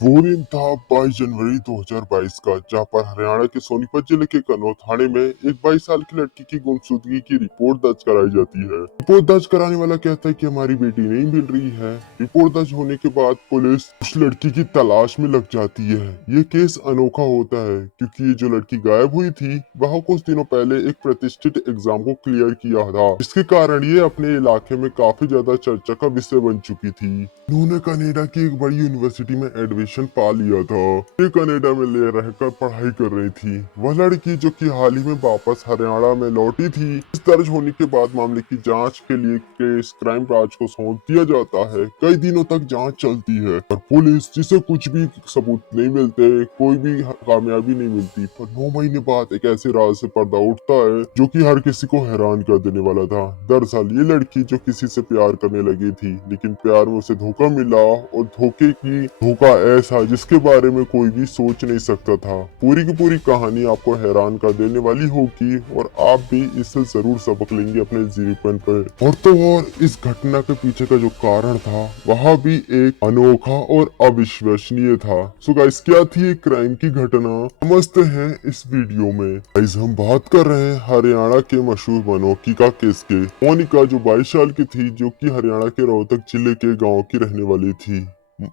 वो दिन था 22 जनवरी 2022 का, जहां पर हरियाणा के सोनीपत जिले के कन्नौज थाने में एक 22 साल की लड़की की गुमशुदगी की रिपोर्ट दर्ज कराई जाती है। रिपोर्ट दर्ज कराने वाला कहता है कि हमारी बेटी नहीं मिल रही है। रिपोर्ट दर्ज होने के बाद पुलिस उस लड़की की तलाश में लग जाती है। ये केस अनोखा होता है क्योंकि ये जो लड़की गायब हुई थी वह कुछ दिनों पहले एक प्रतिष्ठित एग्जाम को क्लियर किया था, जिसके कारण ये अपने इलाके में काफी ज्यादा चर्चा का विषय बन चुकी थी। उन्होंने कनाडा की एक बड़ी यूनिवर्सिटी में एडमिशन पा लिया था। ये कनाडा में ले रहकर पढ़ाई कर रही थी। वह लड़की जो कि हाल ही में वापस हरियाणा में लौटी थी। इस दर्ज होने के बाद मामले की जांच के लिए केस क्राइम ब्रांच को सौंप दिया जाता है। कई दिनों तक जांच चलती है और पुलिस जिसे कुछ भी सबूत नहीं मिलते, कोई भी कामयाबी नहीं मिलती, पर 9 महीने बाद एक ऐसे राज से पर्दा उठता है जो कि हर किसी को हैरान कर देने वाला था। दरअसल ये लड़की जो किसी से प्यार करने लगी थी, लेकिन प्यार में उसे धोखा मिला और धोखा ऐसा जिसके बारे में कोई भी सोच नहीं सकता था। पूरी की पूरी कहानी आपको हैरान कर देने वाली होगी और आप भी इससे जरूर सबक लेंगे अपने जीवन पर। और तो और इस घटना के पीछे का जो कारण था वह भी एक अनोखा और अविश्वसनीय था। सो गाइस, क्या थी एक क्राइम की घटना, समझते हैं इस वीडियो में। गाइस, हम बात कर रहे हैं हरियाणा के मशहूर मनोकिका केस के। मोनिका जो 22 साल की थी, जो कि हरियाणा के रोहतक जिले के गांव की रहने वाली थी।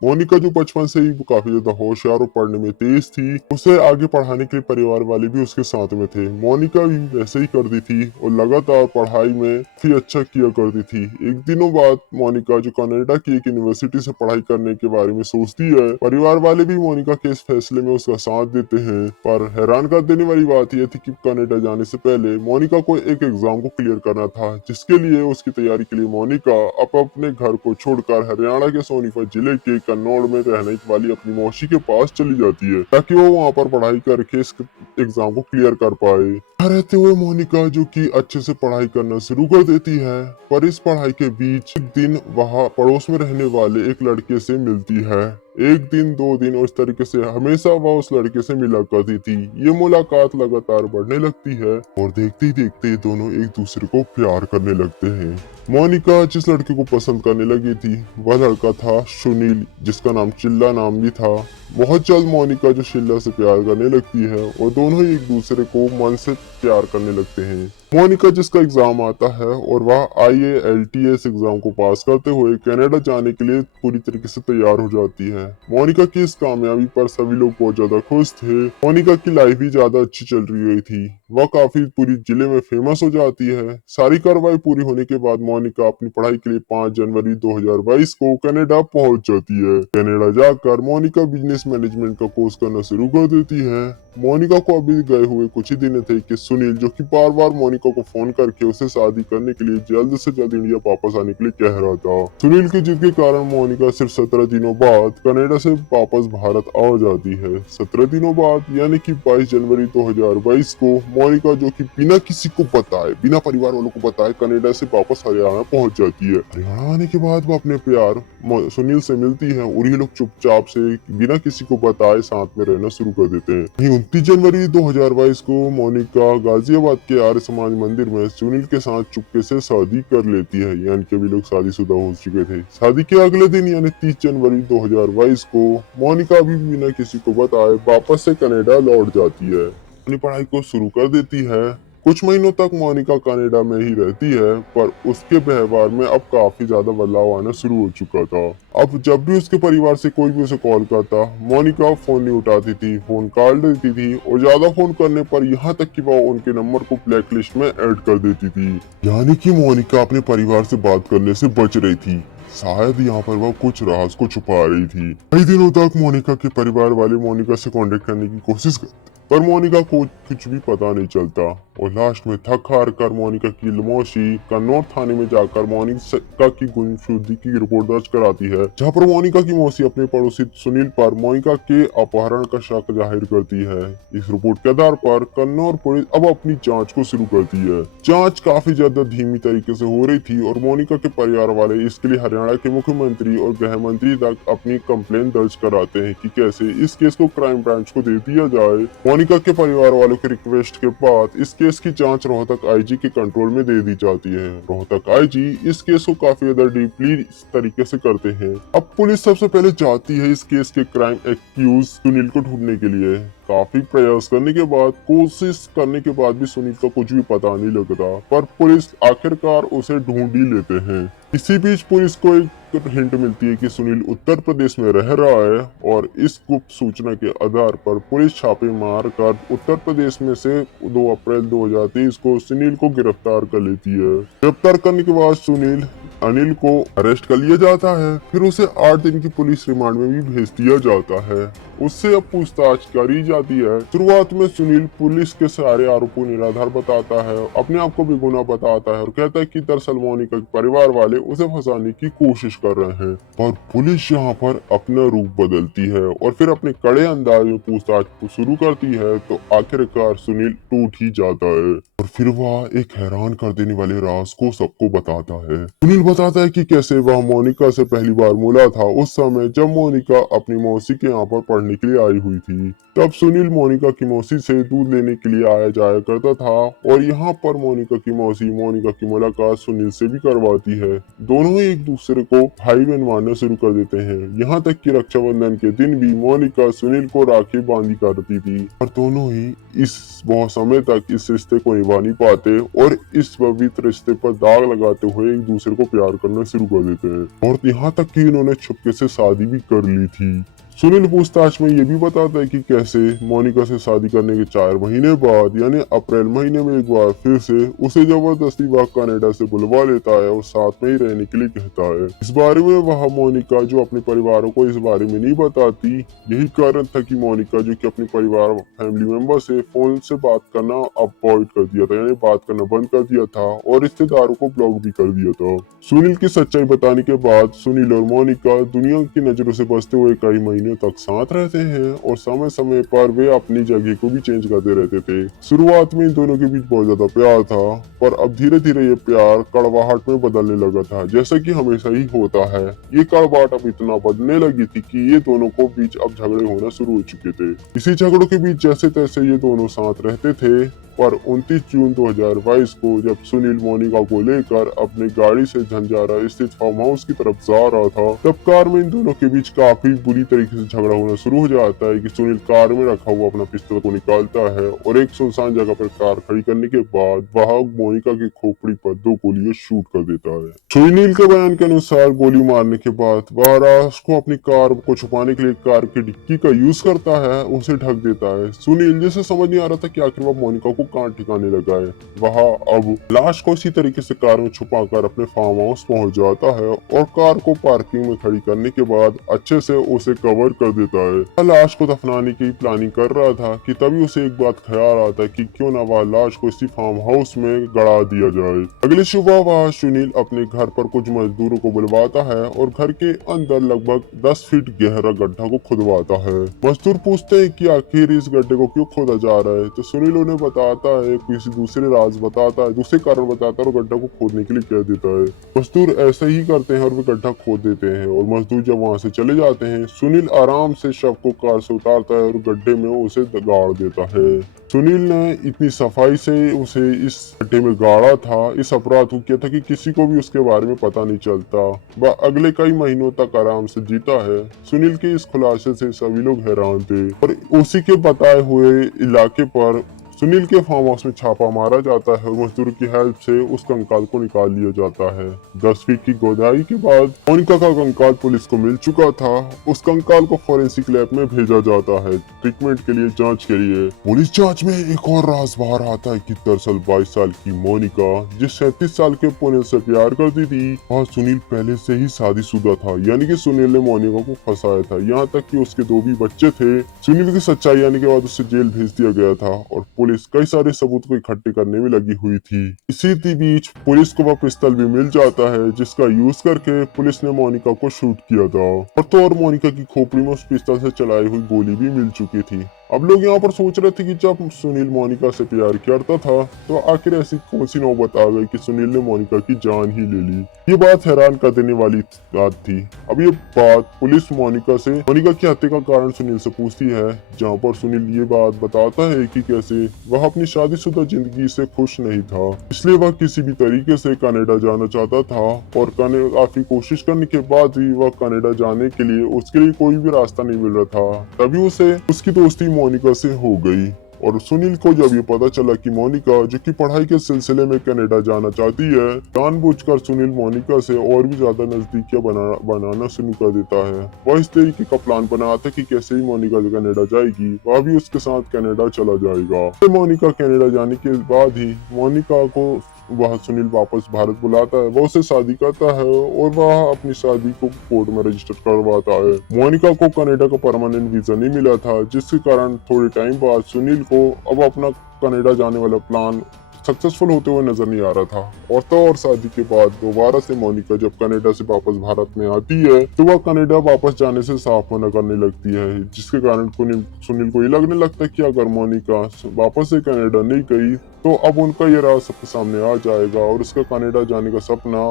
मोनिका जो बचपन से ही काफी ज्यादा होशियार और पढ़ने में तेज थी, उसे आगे पढ़ाने के लिए परिवार वाले भी उसके साथ में थे। मोनिका भी वैसे ही करती थी और लगातार पढ़ाई में भी अच्छा किया करती थी। एक दिनों बाद मोनिका जो कनाडा की एक यूनिवर्सिटी से पढ़ाई करने के बारे में सोचती है। परिवार वाले भी मोनिका के इस फैसले में उसका साथ देते हैं, पर हैरान कर देने वाली बात यह थी कि कनाडा जाने से पहले मोनिका को एक एग्जाम को क्लियर करना था, जिसके लिए उसकी तैयारी के लिए मोनिका अब अपने घर को छोड़कर हरियाणा के सोनीपत जिले के कन्नौड़ में रहने वाली अपनी मौसी के पास चली जाती है, ताकि वो वहाँ पर पढ़ाई करके इस एग्जाम को क्लियर कर पाए। यहाँ रहते हुए मोनिका जो कि अच्छे से पढ़ाई करना शुरू कर देती है, पर इस पढ़ाई के बीच एक दिन वहाँ पड़ोस में रहने वाले एक लड़के से मिलती है। एक दिन, 2 दिन और इस तरीके से हमेशा वह उस लड़के से मिला करती थी। ये मुलाकात लगातार बढ़ने लगती है और देखते ही देखते दोनों एक दूसरे को प्यार करने लगते हैं। मोनिका जिस लड़के को पसंद करने लगी थी वह लड़का था सुनील, जिसका नाम चिल्ला नाम भी था। बहुत जल्द मोनिका जो शिल्ला से प्यार करने लगती है और दोनों ही एक दूसरे को मन से प्यार करने लगते हैं। मोनिका जिसका एग्जाम आता है और वह IALTS एग्जाम को पास करते हुए कनाडा जाने के लिए पूरी तरीके से तैयार हो जाती है। मोनिका की इस कामयाबी पर सभी लोग बहुत ज्यादा खुश थे। मोनिका की लाइफ भी ज्यादा अच्छी चल रही थी। वह काफी पूरी जिले में फेमस हो जाती है। सारी कार्रवाई पूरी होने के बाद मोनिका अपनी पढ़ाई के लिए 5 जनवरी 2022 को कनाडा पहुंच जाती है। कनाडा जाकर मोनिका बिजनेस मैनेजमेंट का कोर्स करना शुरू कर देती है। मोनिका को अभी गए हुए कुछ ही दिन थे कि सुनील जो कि बार बार मोनिका को फोन करके उसे शादी करने के लिए जल्द से जल्द इंडिया वापस आने के लिए कह रहा था। सुनील की जिद के कारण मोनिका सिर्फ 17 दिनों बाद कनाडा से वापस भारत आ जाती है। 17 दिनों बाद यानी कि 22 जनवरी 2022 को मोनिका जो कि बिना किसी को बताए, बिना परिवार वालों को बताए कनाडा से वापस हरियाणा पहुंच जाती है। हरियाणा आने के बाद वो अपने प्यार सुनील से मिलती है और ये लोग चुपचाप से बिना किसी को बताए साथ में रहना शुरू कर देते हैं। 29 जनवरी 2022 को मोनिका गाजियाबाद के आर्य समाज मंदिर में सुनील के साथ चुपके से शादी कर लेती है, यानी कि अभी लोग शादीशुदा हो चुके थे। शादी के अगले दिन यानी 30 जनवरी 2022 को मोनिका भी बिना किसी को बताए वापस से कनाडा लौट जाती है, अपनी पढ़ाई को शुरू कर देती है। कुछ महीनों तक मोनिका कनाडा में ही रहती है, पर उसके व्यवहार में अब काफी ज्यादा बदलाव आना शुरू हो चुका था। अब जब भी उसके परिवार से कोई भी उसे कॉल करता, मोनिका फोन नहीं उठाती थी, फोन काट देती थी और ज्यादा फोन करने पर यहाँ तक कि वह उनके नंबर को ब्लैकलिस्ट में ऐड कर देती थी। यानी कि मोनिका अपने परिवार से बात करने से बच रही थी। शायद यहाँ पर वह कुछ राज को छुपा रही थी। कई दिनों तक मोनिका के परिवार वाले मोनिका से कांटेक्ट करने की कोशिश करते, पर मोनिका को कुछ भी पता नहीं चलता और लास्ट में थक हार कर मोनिका की मौसी कन्नौज थाने में जाकर मोनिका की गुमशुदगी की रिपोर्ट दर्ज कराती है, जहां पर मोनिका की मौसी अपने पड़ोसी सुनील पर मोनिका के अपहरण का शक जाहिर करती है। इस रिपोर्ट के आधार पर कन्नौज पुलिस अब अपनी जांच को शुरू करती है। जांच काफी ज्यादा धीमी तरीके से हो रही थी और मोनिका के परिवार वाले इसके लिए हरियाणा के मुख्यमंत्री और गृह मंत्री तक अपनी कंप्लेन दर्ज कराते हैं कि कैसे इस केस को क्राइम ब्रांच को दे दिया जाए। मोनिका के परिवार वालों की रिक्वेस्ट के बाद इस केस की जांच रोहतक आईजी के कंट्रोल में दे दी जाती है। रोहतक आईजी इस केस को काफी ज्यादा डीपली इस तरीके से करते हैं। अब पुलिस सबसे पहले जाती है इस केस के क्राइम एक्यूज सुनील को ढूंढने के लिए। काफी प्रयास करने के बाद, कोशिश करने के बाद भी सुनील का कुछ भी पता नहीं लगता, पर पुलिस आखिरकार उसे ढूंढ ही लेते हैं। इसी बीच पुलिस को एक हिंट मिलती है कि सुनील उत्तर प्रदेश में रह रहा है और इस गुप्त सूचना के आधार पर पुलिस छापे मार कर उत्तर प्रदेश में से 2 अप्रैल 2023 को सुनील को गिरफ्तार कर लेती है। गिरफ्तार करने के बाद सुनील अनिल को अरेस्ट कर लिया जाता है। फिर उसे 8 दिन की पुलिस रिमांड में भी भेज दिया जाता है। उससे अब पूछताछ करी जाती है। शुरुआत में सुनील पुलिस के सारे आरोपों निराधार बताता है, अपने आप को बेगुनाह बताता है और कहता है कि दरअसल मोनिका के परिवार वाले उसे फंसाने की कोशिश कर रहे हैं। और पुलिस यहाँ पर अपना रूप बदलती है और फिर अपने कड़े अंदाज में पूछताछ शुरू करती है, तो आखिरकार सुनील टूट ही जाता है और फिर वह एक हैरान कर देने वाले राज को सबको बताता है। सुनील बताता है कि कैसे वह मोनिका से पहली बार मिला था उस समय जब मोनिका अपनी मौसी के यहाँ पर पढ़ने के लिए आई हुई थी। तब सुनील मोनिका की मौसी से दूध लेने के लिए आया जाया करता था और यहाँ पर मोनिका की मौसी मोनिका की मुलाकात सुनील से भी करवाती है। दोनों ही एक दूसरे को भाई बहन मानना शुरू कर देते हैं। यहाँ तक कि रक्षाबंधन के दिन भी मोनिका सुनील को राखी बांधी करती थी और दोनों ही इस बहुत समय तक इस रिश्ते को निभा नहीं पाते और इस पवित्र रिश्ते पर दाग लगाते हुए एक दूसरे को प्यार करना शुरू कर देते हैं और यहाँ तक कि इन्होंने छुपके से शादी भी कर ली थी। सुनील पूछताछ में ये भी बताता है कि कैसे मोनिका से शादी करने के 4 महीने बाद यानी अप्रैल महीने में एक बार फिर से उसे जबरदस्ती वह कनाडा से बुलवा लेता है और साथ में ही रहने के लिए कहता है। इस बारे में वह मोनिका जो अपने परिवारों को इस बारे में नहीं बताती। यही कारण था कि मोनिका जो कि अपने परिवार फैमिली मेंबर से फोन से बात करना अवॉइड कर दिया था, यानी बात करना बंद कर दिया था और रिश्तेदारों को ब्लॉक भी कर दिया था। सुनील की सच्चाई बताने के बाद सुनील और मोनिका दुनिया की नजरों से बचते हुए कई महीने तक साथ रहते हैं और समय समय पर वे अपनी जगह को भी चेंज करते रहते थे। शुरुआत में इन दोनों के बीच बहुत ज्यादा प्यार था, पर अब धीरे धीरे ये प्यार कड़वाहट में बदलने लगा था। जैसा कि हमेशा ही होता है, ये कड़वाहट अब इतना बढ़ने लगी थी कि ये दोनों को बीच अब झगड़े होना शुरू हो चुके थे। इसी झगड़ों के बीच जैसे तैसे ये दोनों साथ रहते थे, पर 29 जून 2022 को जब सुनील मोनिका को लेकर अपनी गाड़ी से झंझारा स्थित फार्म हाउस की तरफ जा रहा था, तब कार में इन दोनों के बीच काफी बुरी तरीके से झगड़ा होना शुरू हो जाता है कि सुनील कार में रखा हुआ अपना पिस्तौल को निकालता है और एक सुनसान जगह पर कार खड़ी करने के बाद वह मोनिका की खोपड़ी पर 2 गोलियां शूट कर देता है। सुनील के बयान के अनुसार गोली मारने के बाद वह राज को अपनी कार को छुपाने के लिए कार की डिक्की का यूज करता है, उसे ढक देता है। सुनील जिसे समझ नहीं आ रहा था कि आखिर वह मोनिका को कहाँ ठिकाने लगा है, वह अब लाश को इसी तरीके से कार में छुपाकर अपने फार्म हाउस पहुंच जाता है और कार को पार्किंग में खड़ी करने के बाद अच्छे से उसे कवर कर देता है। वह लाश को दफनाने की प्लानिंग कर रहा था कि तभी उसे एक बात ख्याल आता है कि क्यों ना वह लाश को इसी फार्म हाउस में गड़ा दिया जाए। अगली सुबह वह सुनील अपने घर पर कुछ मजदूरों को बुलवाता है और घर के अंदर लगभग 10 फीट गहरा गड्ढा को खुदवाता है। मजदूर पूछते हैं कि आखिर इस गड्ढे को क्यों खोदा जा रहा है, तो सुनील उन्हें बताता है, किसी दूसरे राज बताता है, दूसरे कारण बताता है और गड्ढा को खोदने के लिए कह देता है। मजदूर ऐसे ही करते हैं और वे गड्ढा खोद देते हैं और मजदूर जब वहां से चले जाते हैं, सुनील आराम से शव को कार से उतारता है और गड्ढे में उसे गाड़ देता है। सुनील ने इतनी सफाई से उसे इस गड्ढे में गाड़ा था, इस अपराध को किया था कि किसी को भी उसके बारे में पता नहीं चलता। वह अगले कई महीनों तक आराम से जीता है। सुनील के इस खुलासे से सभी लोग हैरान थे और उसी के बताए हुए इलाके पर सुनील के फार्म हाउस में छापा मारा जाता है और मजदूर की हेल्प से उस कंकाल को निकाल लिया जाता है। 10 फीट की गोदाई के बाद मोनिका का कंकाल पुलिस को मिल चुका था। उस कंकाल को फोरेंसिक लैब में भेजा जाता है ट्रीटमेंट के लिए, जांच के लिए। पुलिस जांच में एक और राज बाहर आता है कि दरअसल 22 साल की मोनिका, जिस 37 साल के पुनील से प्यार करती थी, और सुनील पहले से ही शादीशुदा था, यानी कि सुनील ने मोनिका को फंसाया था। यहाँ तक कि उसके 2 भी बच्चे थे। सुनील की सच्चाई आने के बाद उसे जेल भेज दिया गया था और पुलिस कई सारे सबूत को इकट्ठे करने में लगी हुई थी। इसी बीच पुलिस को वह पिस्तौल भी मिल जाता है जिसका यूज करके पुलिस ने मोनिका को शूट किया था और तो और मोनिका की खोपड़ी में उस पिस्तौल से चलाई हुई गोली भी मिल चुकी थी। अब लोग यहाँ पर सोच रहे थे कि जब सुनील मोनिका से प्यार करता था तो आखिर ऐसी कौन सी नौबत आ गई कि सुनील ने मोनिका की जान ही ले ली। ये बात हैरान कर देने वाली बात थी। अब ये बात पुलिस मोनिका की हत्या का कारण सुनील से पूछती है, जहाँ पर सुनील ये बात बताता है कि कैसे वह अपनी शादीशुदा जिंदगी से खुश नहीं था, इसलिए वह किसी भी तरीके से कनाडा जाना चाहता था और काफी कोशिश करने के बाद भी वह कनाडा जाने के लिए उसके लिए कोई भी रास्ता नहीं मिल रहा था। तभी उसे उसकी दोस्ती मोनिका से हो गई और सुनील को जब ये पता चला कि मोनिका जो कि पढ़ाई के सिलसिले में कनाडा जाना चाहती है, जानबूझकर सुनील मोनिका से और भी ज्यादा नजदीकियां बनाना शुरू कर देता है। वह इस तरीके का प्लान बनाता कि कैसे ही मोनिका कनाडा जाएगी वह भी उसके साथ कनाडा चला जाएगा। फिर मोनिका कनाडा जाने के बाद ही मोनिका को वह सुनील वापस भारत बुलाता है, वह उसे शादी करता है और वह अपनी शादी को कोर्ट में रजिस्टर करवाता है। मोनिका को कनाडा का परमानेंट वीजा नहीं मिला था, जिसके कारण थोड़े टाइम बाद सुनील को अब अपना कनाडा जाने वाला प्लान सक्सेसफुल होते हुए नजर नहीं आ रहा था। और शादी के बाद दोबारा से मोनिका जब कनाडा से वापस भारत में आती है तो वह कनाडा वापस जाने से साफ मना करने लगती है, जिसके कारण सुनील को ये लगने लगता है कि अगर मोनिका वापस से कनाडा नहीं गई तो अब उनका ये राज सबके सामने आ जाएगा और उसका कनाडा जाने का सपना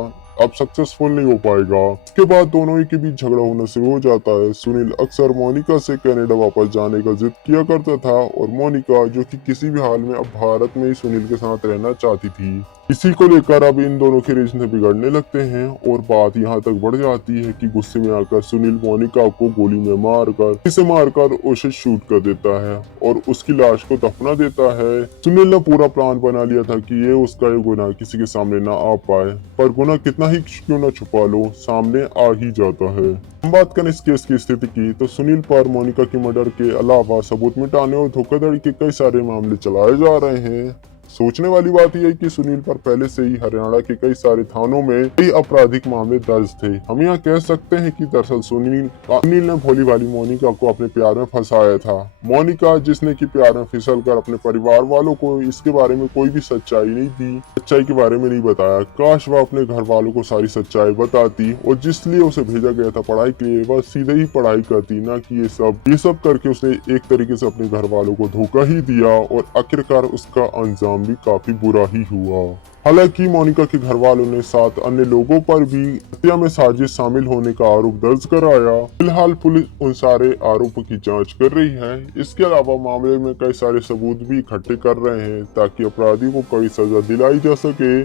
अब सक्सेसफुल नहीं हो पाएगा। इसके बाद दोनों ही के बीच झगड़ा होना शुरू हो जाता है। सुनील अक्सर मोनिका से कनाडा वापस जाने का जिद किया करता था और मोनिका जो कि किसी भी हाल में अब भारत में ही सुनील के साथ रहना चाहती थी। इसी को लेकर अब इन दोनों के रिश्ते बिगड़ने लगते हैं और बात यहाँ तक बढ़ जाती है कि गुस्से में आकर सुनील मोनिका को गोली में मारकर उसे शूट कर देता है और उसकी लाश को दफना देता है। सुनील ने पूरा प्लान बना लिया था कि ये उसका ये गुनाह किसी के सामने ना आ पाए, पर गुनाह कितना ही क्यों ना छुपा लो सामने आ ही जाता है। हम बात करें इस केस की स्थिति की तो सुनील पर मोनिका की मर्डर के अलावा सबूत मिटाने और धोखाधड़ी के कई सारे मामले चलाए जा रहे हैं। सोचने वाली बात यह है कि सुनील पर पहले से ही हरियाणा के कई सारे थानों में कई आपराधिक मामले दर्ज थे। हम यहाँ कह सकते हैं कि दरअसल सुनील ने भोली भाली मोनिका को अपने प्यार में फंसाया था। मोनिका जिसने कि प्यार में फिसल कर अपने परिवार वालों को इसके बारे में कोई भी सच्चाई के बारे में नहीं बताया। काश वह अपने घर वालों को सारी सच्चाई बताती और जिस लिए उसे भेजा गया था पढ़ाई के लिए वह सीधे ही पढ़ाई करती, ना कि ये सब करके उसने एक तरीके से अपने घर वालों को धोखा ही दिया और आखिरकार उसका अंजाम भी काफी बुरा ही हुआ। हालांकि मोनिका के घर वालों ने 7 अन्य लोगों पर भी हत्या में साजिश शामिल होने का आरोप दर्ज कराया। फिलहाल पुलिस उन सारे आरोपों की जांच कर रही है। इसके अलावा मामले में कई सारे सबूत भी इकट्ठे कर रहे हैं ताकि अपराधी को कोई सजा दिलाई जा सके।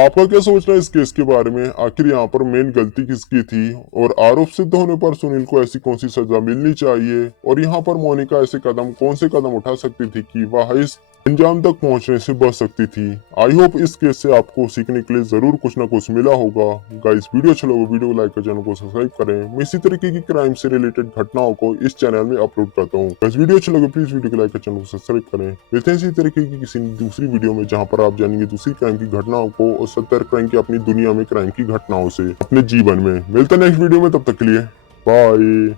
आपका क्या सोचना है इस केस के बारे में? आखिर यहाँ पर मेन गलती किसकी थी और आरोप सिद्ध होने पर सुनील को ऐसी कौन सी सजा मिलनी चाहिए और यहाँ पर मोनिका ऐसे कौन से कदम उठा सकती थी कि वह इस अंजाम तक पहुंचने से बच सकती थी? आई होप इस केस से आपको सीखने के लिए जरूर कुछ ना कुछ मिला होगा। गाइस वीडियो अच्छा लगा वीडियो को लाइक कर चैनल को सब्सक्राइब करें। मैं इसी तरीके की क्राइम से रिलेटेड घटनाओं को इस चैनल में अपलोड करता हूँ। गाइस वीडियो अच्छा लगा प्लीज वीडियो को लाइक कर चैनल को सब्सक्राइब करें। मिलते हैं इसी तरीके की किसी दूसरी वीडियो में जहाँ पर आप जानेंगे दूसरी क्राइम की घटनाओं को और 70 क्राइम की अपनी दुनिया में क्राइम की घटनाओं से अपने जीवन में। मिलते हैं नेक्स्ट वीडियो में, तब तक के लिए बाय।